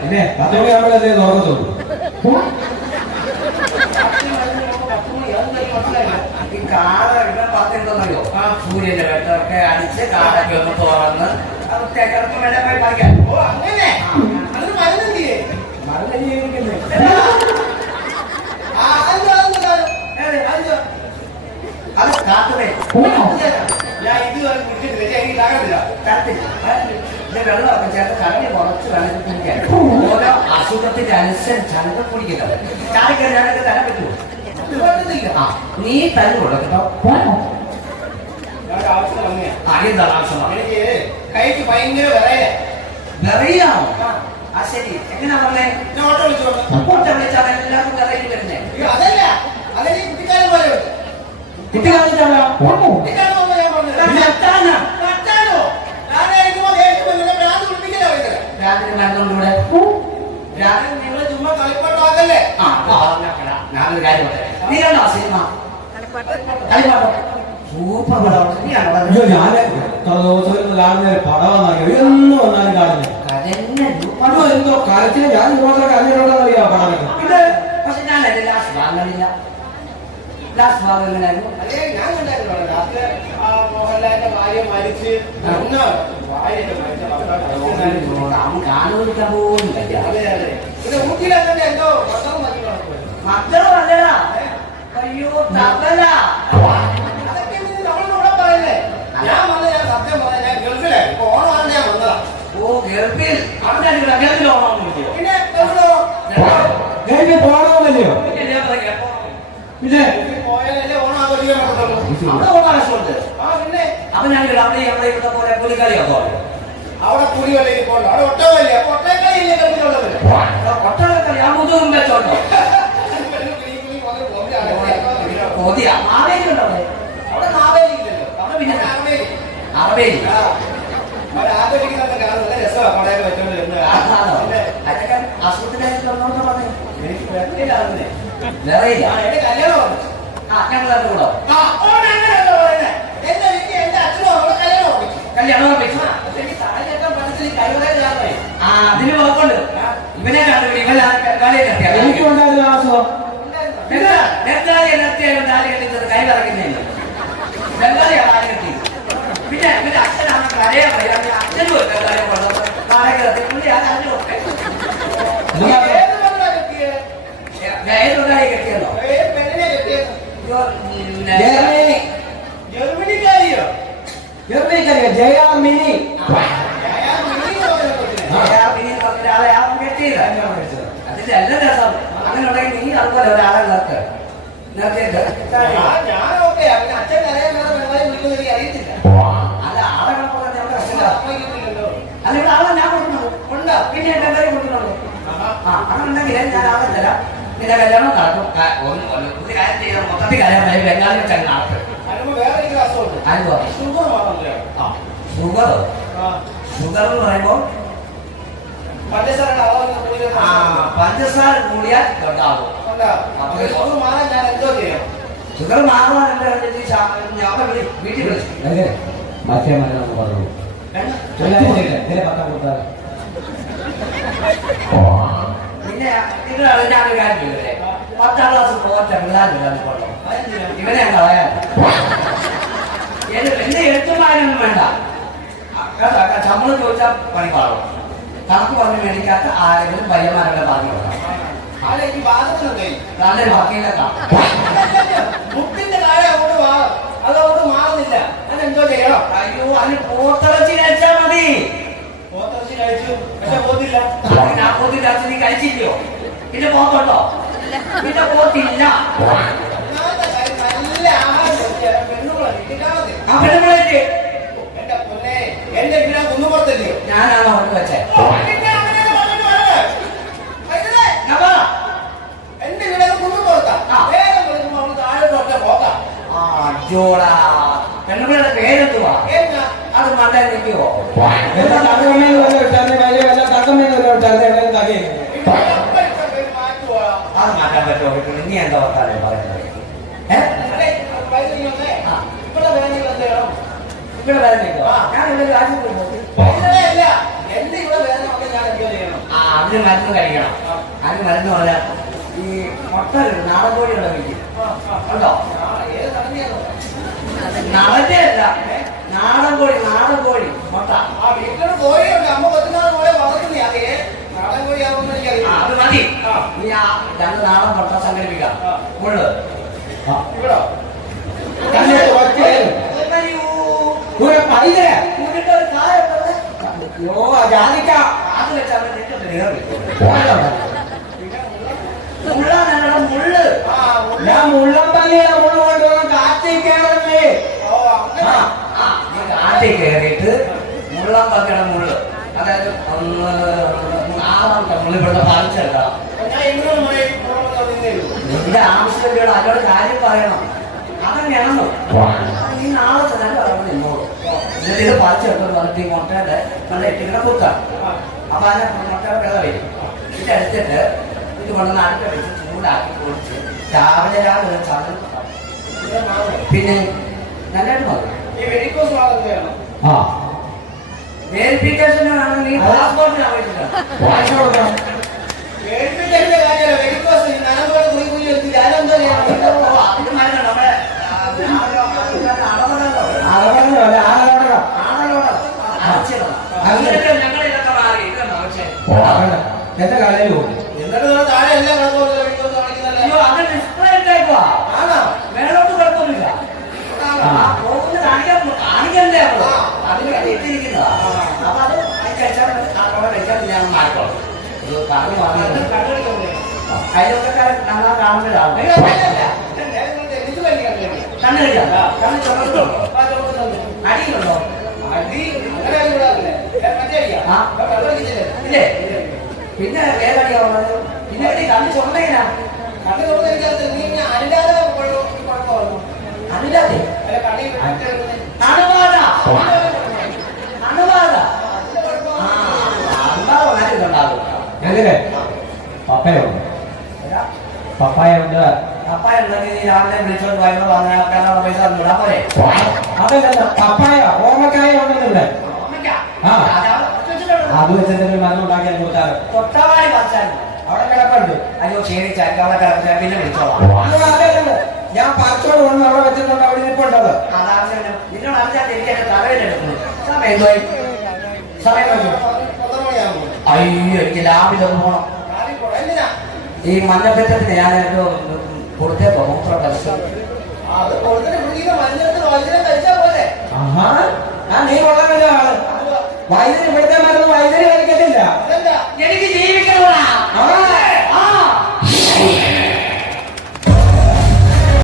പിന്നെ പത്ത് മണിയാകുമ്പോഴല്ലേ തുറക്കത്തുള്ളൂ പറഞ്ഞിട്ടുണ്ടെന്നറിയോ ആ. സൂര്യന്റെ വെട്ടമൊക്കെ അടിച്ച് കാടൊക്കെ ഒന്ന് തുറന്ന് അത് തെക്കർക്ക് മേലെ പോയി പറിക്കാൻ ഓ അങ്ങനെ? ഇത് കുടിക്കുന്നത് ചാടിക്കാൻ ഞാനൊക്കെ തരാൻ പറ്റുമോ ആ നീ ആവശ്യം വന്നെയാ ആ എന്താണ് ആവശ്യമാണ് എനിക്ക് കൈക്ക് ഭയങ്കര വിറയല. നിറയാമോ ആ. ശരി. എങ്ങനെയാ പറഞ്ഞേ? ഓട്ടോ വിളിച്ചു ഒറ്റ വിളിച്ചാൽ എല്ലാവർക്കും കഥയിൽ വരുന്നേ. അതല്ല. അതെനിക്ക് കുട്ടിക്കാലം പോലെ. കുട്ടികാലത്താണോ കുട്ടിക്കാലം ആ ഞാനൊരു കാര്യം പറയാം നീ കണ്ടോ സിനിമ സൂപ്പർ പടമാണ് അയ്യോ ഇത്ര ദിവസം കാണുന്ന ഒരു പടമാണെന്നറിയോ എന്ന് വന്നാലും രൂപം. പടം. എന്തോ കരച്ചിൽ. ഞാൻ ഇതുപോലെ കരഞ്ഞിട്ടുണ്ടെന്നറിയോ പടമൊക്കെ? ഇത് പക്ഷെ ഞാനല്ലേ ലാസ്റ്റ് ഭാഗങ്ങളില്ല. ലാസ്റ്റ് ഭാഗം എങ്ങനെയായിരുന്നു ഞാൻ കണ്ടായിരുന്നു ലാസ്റ്റ് ആ മോഹൻലാലിന്റെ ഭാര്യ മരിച്ച്. അവൻ പോലും കഴിയാ അതെ അതെ. പിന്നെ ഊട്ടിയിലങ്ങനെ എന്തോ ഭർത്താവ് മരിച്ചു നടക്കുവാ. മക്കളും അല്ലടാ അയ്യോ തകല അതൊക്കെ നമ്മളോട് പറയുന്നേ? ഞാൻ വന്ന ഞാൻ സത്യം പറഞ്ഞ ഞാൻ ഗൾഫിലായി ഇപ്പൊ ഓണമാണ് ഞാൻ വന്നതാ. ഓ ഗർഭിൽ അവിടെ ഗർഭിൽ ഓണം പിന്നെ എനിക്ക് പോകണമെന്നല്ലയോ പിന്നെ? ഗൾഫിൽ പോയാലല്ലേ ഓണം ആഘോഷിക്കാൻ അവിടെ ഓണം ആവശ്യമുണ്ട്. ആ പിന്നെ? അപ്പൊ ഞാൻ അവിടെ അവിടെ ഇവിടെ പോലെ പുലിക്കളിയോ പോലെ അവിടെ പുലികളിലേക്ക് പോകണ്ട അവിടെ ഒട്ടകളില്ലേ ഗൾഫിലുള്ളത്? ഒട്ടകക്കളി ആ മുതുകും വെച്ചോണ്ടോ കൊതിയ മാവേലിയുണ്ടോ അവിടെ? അവിടെ മാവേലി ഇല്ലല്ലോ. അവിടെ പിന്നെ മാവേലി. പിന്നെ അതൊക്കെ അസുഖത്തിനായിട്ട് പറഞ്ഞു. എന്റെ കല്യാണം ആ ഞങ്ങൾ കൂടോ ആ ഓൺ അങ്ങനെയല്ലോ പറയുന്നത് എന്റെ വീട്ടിൽ എന്റെ അച്ഛനും അവിടെ കല്യാണം ഉറപ്പിച്ചു കല്യാണം ഉറപ്പിച്ചു എനിക്ക് താഴെ കേൾക്കാൻ മനസ്സിൽ കഴിവുകളെ കാരണം ആ അതിന് കുഴപ്പമുണ്ട് ഇവനെ കണ്ടു ഇവനാണ് ബംഗാളിയെ എനിക്ക് നിർത്തിയത് ഉണ്ടായിരുന്ന ആശ്വാസം ബംഗാളിയെ നിർത്തിയാലും താലി കെട്ടിച്ചത് ബംഗാളി താലി കെട്ടിയത് പിന്നെ ഇവന്റെ അച്ഛനാണ് കരയെ പറയാ അച്ഛനും ഒരു ബംഗാളിയെ കൊണ്ടത് കിടത്തി പുള്ളി അത് അറിഞ്ഞു കൊടുക്കേ ഏത് ബംഗാളിയെ കെട്ടിയതോ ജർമ്മനി. ജർമ്മനിക്കാരിയോ? ജർമ്മനിക്കറിയോ ജയാമിനി അയാൾ മിനി ഒരാളെ അവൻ കെട്ടിയത്. അതിന്റെ എല്ലാ രസം. അങ്ങനെ ഉണ്ടെങ്കിൽ നീ അതുപോലെ ഒരാളെ നിർത്ത്. നിർത്തിയിട്ട് ഞാൻ- ഞാൻ ഓക്കേ. അവന് അച്ഛൻ വേറെ ബംഗാളി വിളിക്കുന്നത് എനിക്ക് അറിയത്തില്ല. അല്ല ആളെ കണക്കുള്ള നമ്മുടെ പ്രശ്നമില്ല. അല്ല ഇവിടെ ആളെ ഞാൻ കൊടുക്കുന്നത് ഉണ്ടോ? പിന്നെ എന്റെ പേര് കൊടുക്കുന്നുള്ളൂ. ആ അങ്ങനെയുണ്ടെങ്കിൽ ഞാൻ ആളെ തരാം. നിന്റെ കല്യാണം നടക്കും. ഒരു കാര്യം ചെയ്യാം മൊത്തത്തിൽ കാര്യം പറയും ബംഗാളി വെച്ചാൽ നടക്കും. വേറെ എനിക്ക് അസുഖമുണ്ട്. അനുഭവം ഷുഗർ ഷുഗർ എന്ന് പറയുമ്പോൾ ആ പഞ്ചസാര കൂടിയാൽ ഉണ്ടാകും ഞാൻ ഞാൻ വിളി വീട്ടിൽ അല്ലേ മറ്റേ നമ്മൾ പറഞ്ഞു. പിന്നെ നിങ്ങൾ ഞാനൊരു കാര്യം ചോദിക്കട്ടെ പത്താം ക്ലാസ് കൊള്ളോ അതെന്തിനാ? ഇവനെ ഞാൻ കളയാൻ എന്റെ എഴുത്തുമാരൊന്നും വേണ്ട. ശമ്പളം ചോദിച്ചാൽ പണി പാടും കണക്ക് പറഞ്ഞു മേടിക്കാത്ത ആരെങ്കിലും പയ്യന്മാരുടെ ബാധ്യത നല്ല വക്കീലൊക്കെ അതല്ലല്ലോ. മുട്ടിന്റെ താഴെ അങ്ങോട്ട് മാറും അത് അങ്ങോട്ട് മാറുന്നില്ല. ഞാൻ എന്തോ ചെയ്യണം? അയ്യോ അതിന് പോത്തിറച്ചി കഴിച്ചാൽ മതി. പോത്തിറച്ചി കഴിച്ചു. പക്ഷെ പോത്തില്ല. അതിന് ആ പോത്തിന്റെ ഇറച്ചി നീ കഴിച്ചില്ലയോ? പിന്നെ പോത്തുണ്ടോ? പിന്നെ പോത്തില്ല. നല്ല ആഹാരം പെണ്ണുങ്ങളെ എന്റെ പൊന്നെ എന്റെ ഒന്നും കുന്നുപുറത്തല്ലയോ ഞാനാണ് എല്ലാം തകയും പേരെത്തുവാ അപ്പഴത്തെ പേര് മാറ്റുവാ. അത് മാറ്റാൻ പറ്റുമോ? നീ എന്താ വർത്താനം പറയുന്നത്? അതെ. ആ. ഇവിടെ നിൽക്കുവോ ഞാൻ ഇവിടെ രാജ്യത്ത് അല്ല ആദ്യം മരുന്ന് കഴിക്കണം. ആദ്യം മരുന്ന് പറഞ്ഞാൽ ഈ മുട്ട നാടൻ കോഴിയുള്ള വീട്ടിൽ. ഉണ്ടോ? അല്ല നാടൻ കോഴി നാടൻ കോഴി. മുട്ട. ആ വീട്ടിൽ കോഴിയുണ്ട്. അമ്മ കൊച്ചുനാൾ കോഴി വളർത്തുന്നേ. അതേ നാടൻ കോഴിയാവുമെന്ന് ആ, എനിക്കറിയാം അത് മതി. നീ ആ രണ്ട് നാടൻ മുട്ട സംഘടിപ്പിക്കാം. മുള്ളു ഇവിടോ? തന്നെ ഒറ്റ. അയ്യോ ഒരു പൈതല ഇതിന്റെ ഒരു കായ ഉണ്ടല്ലേ? അയ്യോ ജാതിക്ക അത് വെച്ചാൽ നിന്റെ പേര് മുള്ളാണല്ലോ മുള്ള് ആ ഉള്ള ഞാൻ മുള്ളം പല്ലിയുടെ മുള്ള കൊണ്ടുവന്ന് കാറ്റിൽ കയറല്ലേ ഓ അങ്ങനെ ആ, ആ, കാട്ടിൽ കയറിയിട്ട് മുള്ളം പക്കട മുള്ള്. അതായത് ആറാമത്തെ മുള്ളി ഇവിടുത്തെ നിന്റെ ആവശ്യത്തിലൂടെ അവരോട് കാര്യം പറയണം. അതങ്ങനെയാണോ? നീ നാളെ തന്നെ പറഞ്ഞു നിന്നോളൂ. എന്നിട്ട് ഇത് പറിച്ചെടുത്തോണ്ട് വന്നിട്ട് ഈ മുട്ടയുടെ നല്ല ഇട്ടിങ്ങനെ കുത്താം. അപ്പൊ അതിനെ മുട്ടയുടെ വെള്ളം വരും. ഇത് എടുത്തിട്ട് ഇത് കൊണ്ടുവന്ന് അടുത്ത വെച്ച് ചൂടാക്കി പൊടിച്ച് രാവിലെ രാവിലെ ചാണ് പിന്നെ നല്ലതായിട്ട് വളർത്തുകയാണോ ആ. വേരിഫിക്കേഷനാണ് നീ പാസ്പോർട്ടിന് ആവശ്യമില്ല. വായിച്ചു കൊടുക്കണം. വേടിപ്പിച്ചതിന്റെ കാര്യമല്ല വെടിക്കോസ് ഈ നനമ്പോടെ കുഴി കുഴി അളവല്ല ആളോടക എന്റെ പോകും എന്നിട്ട് താഴെ എല്ലാം കിടക്കുമല്ലോ ആണോ കാണിക്കുന്നല്ലേ? ആണോ? കണ്ടുപിടിക്കണ്ടേ നിങ്ങൾ അങ്ങനെയല്ല. ഇട്ടിരിക്കുന്നതാ അപ്പൊ അത് വലിയ ആ ചോദിച്ചു അടിയിലുണ്ടോ? അടി അങ്ങനെ അടി വിടാറില്ലേ. ഞാൻ മറ്റേ അടിയാ. ആ. ഞാൻ അടി ഇല്ലേ? പിന്നെ വേറെ പറഞ്ഞത് പിന്നെ നീ കണ്ണു ചുമന്നെങ്ങനാ കണ്ണു തുറന്ന് അനില്ലാതെ അനില്ലാതെ അല്ല കണ്ണി എന്തിനെ പപ്പയുണ്ട് പപ്പായ ഉണ്ട്. പപ്പായ ഉണ്ടെങ്കിൽ നീ രാവിലെ വിളിച്ചോണ്ട് പോയപ്പോ പറഞ്ഞ പൈസ വിടാൻ പോരെ. അതല്ല പപ്പായ ഓമക്കായ ഉണ്ടെന്നില്ലേ. ആ. അത് വെച്ചിട്ട് മരുന്ന് ഉണ്ടാക്കിയാൽ കൊടുത്താറ് തൊട്ടാവാടി പറിച്ചായിരുന്നു അവിടെ കിടപ്പുണ്ട്. അയ്യോ ശരി അവിടെ കിടപ്പിച്ച പിന്നെ വിളിച്ചോളാം. ഞാൻ പറിച്ചോട് കൊണ്ട് അവിടെ വെച്ചിട്ടുണ്ട്. അവിടെ നിൽപ്പുണ്ടത് അതാണ് നിന്നോട് അറിഞ്ഞാൽ എനിക്ക് തലവിലെടുക്കുന്നു സമയം സമയം അയ്യോ എനിക്ക് പോണം. ഈ മഞ്ഞപ്പിത്തത്തിന് ഞാൻ ഒരു കൊടുത്തേക്കോ മൂത്ര നീ കൊള്ളാമല്ലോ ആൾ. വൈദ്യുതി ഇവിടുത്തെ മരുന്ന് വൈദ്യുതി